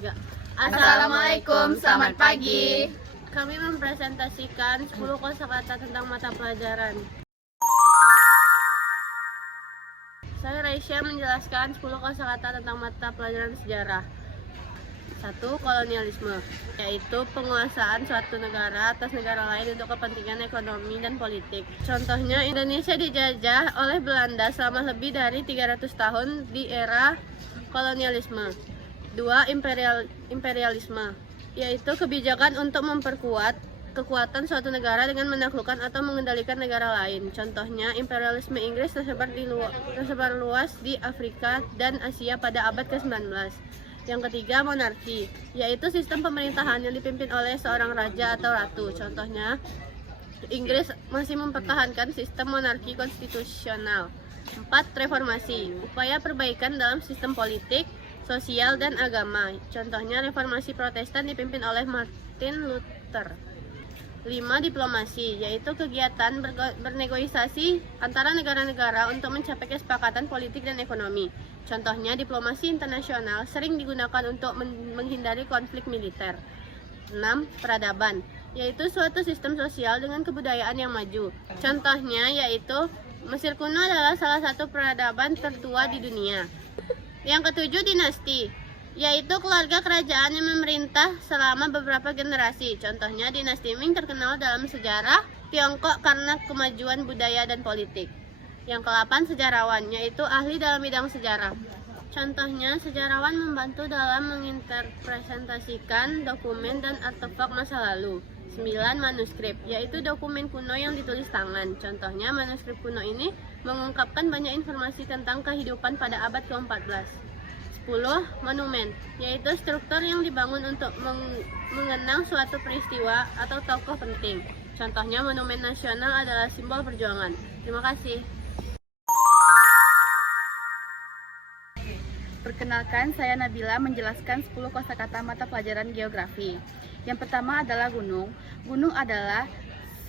3. Assalamualaikum, selamat pagi. Kami mempresentasikan 10 kosakata tentang mata pelajaran. Saya Raisya menjelaskan 10 kosakata tentang mata pelajaran sejarah. 1. Kolonialisme, yaitu penguasaan suatu negara atas negara lain untuk kepentingan ekonomi dan politik. Contohnya, Indonesia dijajah oleh Belanda selama lebih dari 300 tahun di era kolonialisme. 2. Imperialisme, yaitu kebijakan untuk memperkuat kekuatan suatu negara dengan menaklukkan atau mengendalikan negara lain. Contohnya, imperialisme Inggris tersebar luas di Afrika dan Asia pada abad ke-19. Yang ketiga, monarki, yaitu sistem pemerintahan yang dipimpin oleh seorang raja atau ratu. Contohnya, Inggris masih mempertahankan sistem monarki konstitusional. 4. Reformasi, upaya perbaikan dalam sistem politik, sosial, dan agama. Contohnya, reformasi Protestan dipimpin oleh Martin Luther. 5. Diplomasi, yaitu kegiatan bernegosiasi antara negara-negara untuk mencapai kesepakatan politik dan ekonomi. Contohnya, diplomasi internasional sering digunakan untuk menghindari konflik militer. 6. Peradaban, yaitu suatu sistem sosial dengan kebudayaan yang maju. Contohnya yaitu Mesir kuno adalah salah satu peradaban tertua di dunia. Yang ketujuh, dinasti, yaitu keluarga kerajaan yang memerintah selama beberapa generasi. Contohnya, dinasti Ming terkenal dalam sejarah Tiongkok karena kemajuan budaya dan politik. Yang ke-8, sejarawan, yaitu ahli dalam bidang sejarah. Contohnya, sejarawan membantu dalam menginterpretasikan dokumen dan artefak masa lalu. 9. Manuskrip, yaitu dokumen kuno yang ditulis tangan. Contohnya, manuskrip kuno ini mengungkapkan banyak informasi tentang kehidupan pada abad ke-14. 10. Monumen, yaitu struktur yang dibangun untuk mengenang suatu peristiwa atau tokoh penting. Contohnya, monumen nasional adalah simbol perjuangan. Terima kasih. Perkenalkan, saya Nabila menjelaskan 10 kosakata mata pelajaran geografi. Yang pertama adalah gunung. Gunung adalah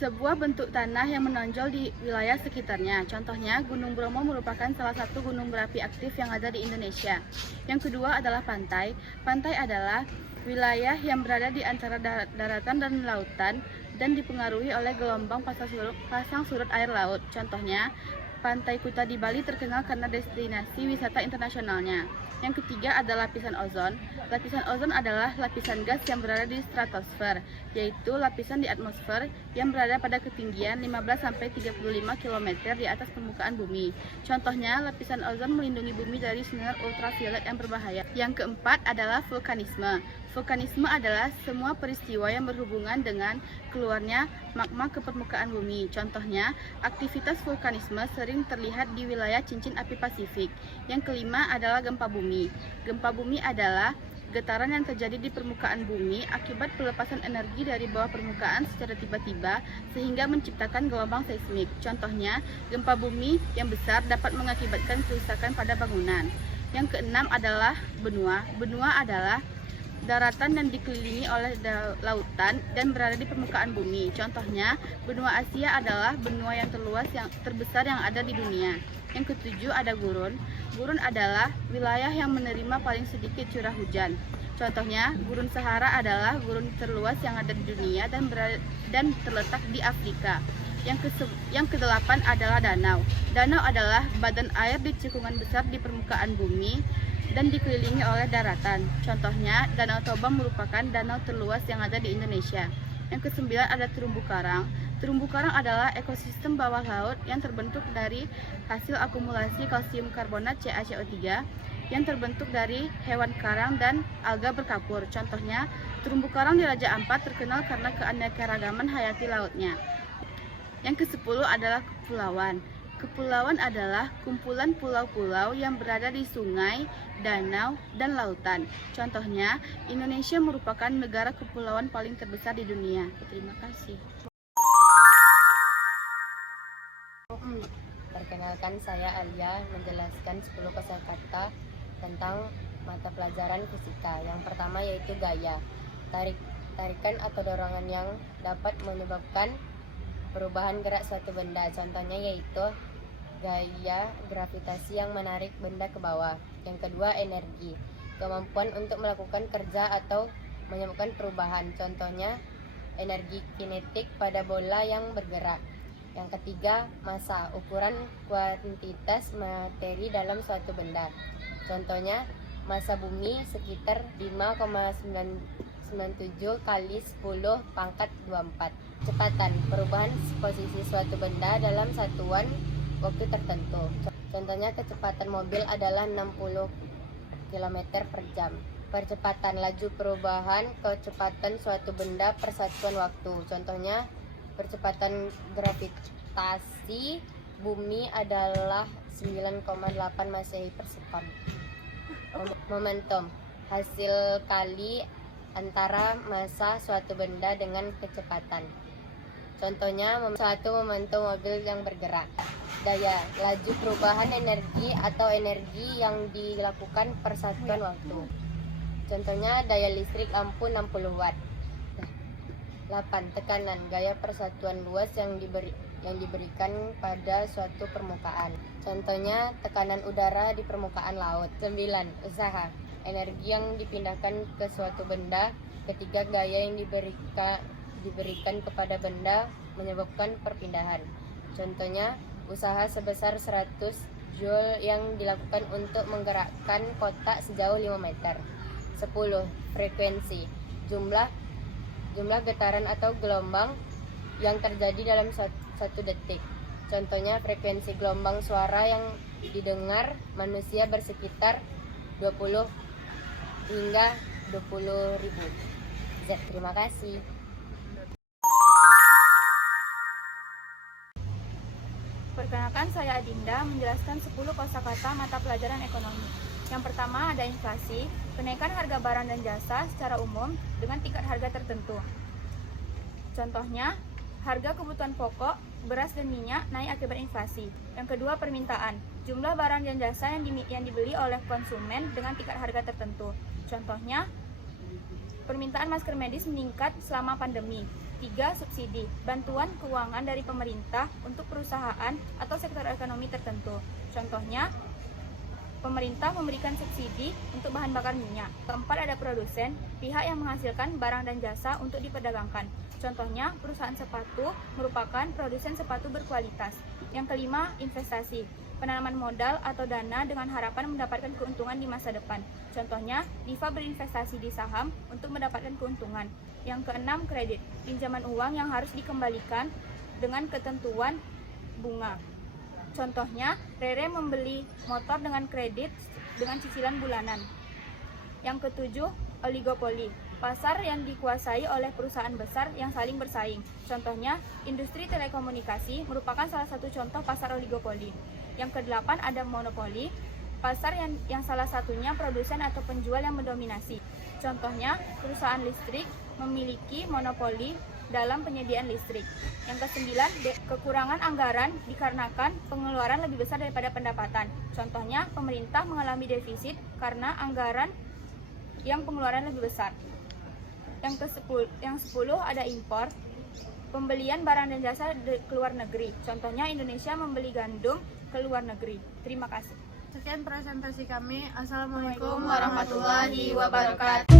sebuah bentuk tanah yang menonjol di wilayah sekitarnya. Contohnya, Gunung Bromo merupakan salah satu gunung berapi aktif yang ada di Indonesia. Yang kedua adalah pantai. Pantai adalah wilayah yang berada di antara daratan dan lautan dan dipengaruhi oleh gelombang pasang surut air laut. Contohnya, Pantai Kuta di Bali terkenal karena destinasi wisata internasionalnya. Yang ketiga adalah lapisan ozon. Lapisan ozon adalah lapisan gas yang berada di stratosfer, yaitu lapisan di atmosfer yang berada pada ketinggian 15-35 km di atas permukaan bumi. Contohnya, lapisan ozon melindungi bumi dari sinar ultraviolet yang berbahaya. Yang keempat adalah vulkanisme. Vulkanisme adalah semua peristiwa yang berhubungan dengan keluarnya magma ke permukaan bumi. Contohnya, aktivitas vulkanisme sering terlihat di wilayah cincin api Pasifik. Yang kelima adalah gempa bumi. Gempa bumi adalah getaran yang terjadi di permukaan bumi akibat pelepasan energi dari bawah permukaan secara tiba-tiba sehingga menciptakan gelombang seismik. Contohnya, gempa bumi yang besar dapat mengakibatkan kerusakan pada bangunan. Yang keenam adalah benua. Benua adalah daratan yang dikelilingi oleh lautan dan berada di permukaan bumi. Contohnya, benua Asia adalah benua yang terbesar yang ada di dunia. Yang ketujuh ada gurun. Gurun adalah wilayah yang menerima paling sedikit curah hujan. Contohnya, Gurun Sahara adalah gurun terluas yang ada di dunia dan terletak di Afrika. Yang kedelapan adalah danau. Danau adalah badan air di cekungan besar di permukaan bumi dan dikelilingi oleh daratan. Contohnya, Danau Toba merupakan danau terluas yang ada di Indonesia. Yang kesembilan ada terumbu karang. Terumbu karang adalah ekosistem bawah laut yang terbentuk dari hasil akumulasi kalsium karbonat CaCO3 yang terbentuk dari hewan karang dan alga berkapur. Contohnya, terumbu karang di Raja Ampat terkenal karena keanekaragaman hayati lautnya. Yang ke-10 adalah kepulauan. Kepulauan adalah kumpulan pulau-pulau yang berada di sungai, danau, dan lautan. Contohnya, Indonesia merupakan negara kepulauan paling terbesar di dunia. Terima kasih. Perkenalkan, saya Alia menjelaskan 10 kosakata tentang mata pelajaran fisika. Yang pertama yaitu gaya. Tarikan atau dorongan yang dapat menyebabkan perubahan gerak suatu benda. Contohnya yaitu gaya gravitasi yang menarik benda ke bawah. Yang kedua, energi. kemampuan untuk melakukan kerja atau menyebabkan perubahan. Contohnya, energi kinetik pada bola yang bergerak. Yang ketiga, massa, ukuran kuantitas materi dalam suatu benda. Contohnya, massa bumi sekitar 5,97 kali 10 pangkat 24. Kecepatan, perubahan posisi suatu benda dalam satuan waktu tertentu. Contohnya, kecepatan mobil adalah 60 km per jam. Percepatan, laju perubahan kecepatan suatu benda per satuan waktu. Contohnya, percepatan gravitasi bumi adalah 9,8 Masehi per sekon. Momentum, hasil kali antara massa suatu benda dengan kecepatan. Contohnya, suatu momentum mobil yang bergerak. Daya, laju perubahan energi atau energi yang dilakukan per satuan waktu. Contohnya, daya listrik lampu 60 watt. 8. Tekanan, gaya persatuan luas yang diberikan pada suatu permukaan. Contohnya, tekanan udara di permukaan laut. 9. Usaha, energi yang dipindahkan ke suatu benda. Ketiga, gaya yang diberikan kepada benda menyebabkan perpindahan. Contohnya, usaha sebesar 100 joule yang dilakukan untuk menggerakkan kotak sejauh 5 meter. 10. Frekuensi, jumlah getaran atau gelombang yang terjadi dalam satu detik. Contohnya, frekuensi gelombang suara yang didengar manusia bersekitar 20 hingga 20.000 Z. Terima kasih. Perkenalkan, saya Adinda menjelaskan 10 kosakata mata pelajaran ekonomi. Yang pertama ada inflasi, kenaikan harga barang dan jasa secara umum dengan tingkat harga tertentu. Contohnya, harga kebutuhan pokok, beras dan minyak naik akibat inflasi. Yang kedua, permintaan, jumlah barang dan jasa yang dibeli oleh konsumen dengan tingkat harga tertentu. Contohnya, permintaan masker medis meningkat selama pandemi. 3. Subsidi, bantuan keuangan dari pemerintah untuk perusahaan atau sektor ekonomi tertentu. Contohnya, pemerintah memberikan subsidi untuk bahan bakar minyak. Keempat, ada produsen, pihak yang menghasilkan barang dan jasa untuk diperdagangkan. Contohnya, perusahaan sepatu merupakan produsen sepatu berkualitas. Yang kelima, investasi, penanaman modal atau dana dengan harapan mendapatkan keuntungan di masa depan. Contohnya, Diva berinvestasi di saham untuk mendapatkan keuntungan. Yang keenam, kredit, pinjaman uang yang harus dikembalikan dengan ketentuan bunga. Contohnya, Rere membeli motor dengan kredit dengan cicilan bulanan. Yang ketujuh, oligopoli, pasar yang dikuasai oleh perusahaan besar yang saling bersaing. Contohnya, industri telekomunikasi merupakan salah satu contoh pasar oligopoli. Yang kedelapan, ada monopoli, pasar yang salah satunya produsen atau penjual yang mendominasi. Contohnya, perusahaan listrik memiliki monopoli dalam penyediaan listrik. Yang kesembilan, kekurangan anggaran dikarenakan pengeluaran lebih besar daripada pendapatan. Contohnya, pemerintah mengalami defisit karena anggaran yang pengeluaran lebih besar. Yang ke-10 ada impor, pembelian barang dan jasa ke luar negeri. Contohnya, Indonesia membeli gandum ke luar negeri. Terima kasih. Sekian presentasi kami. Assalamualaikum Assalamualaikum warahmatullahi wabarakatuh.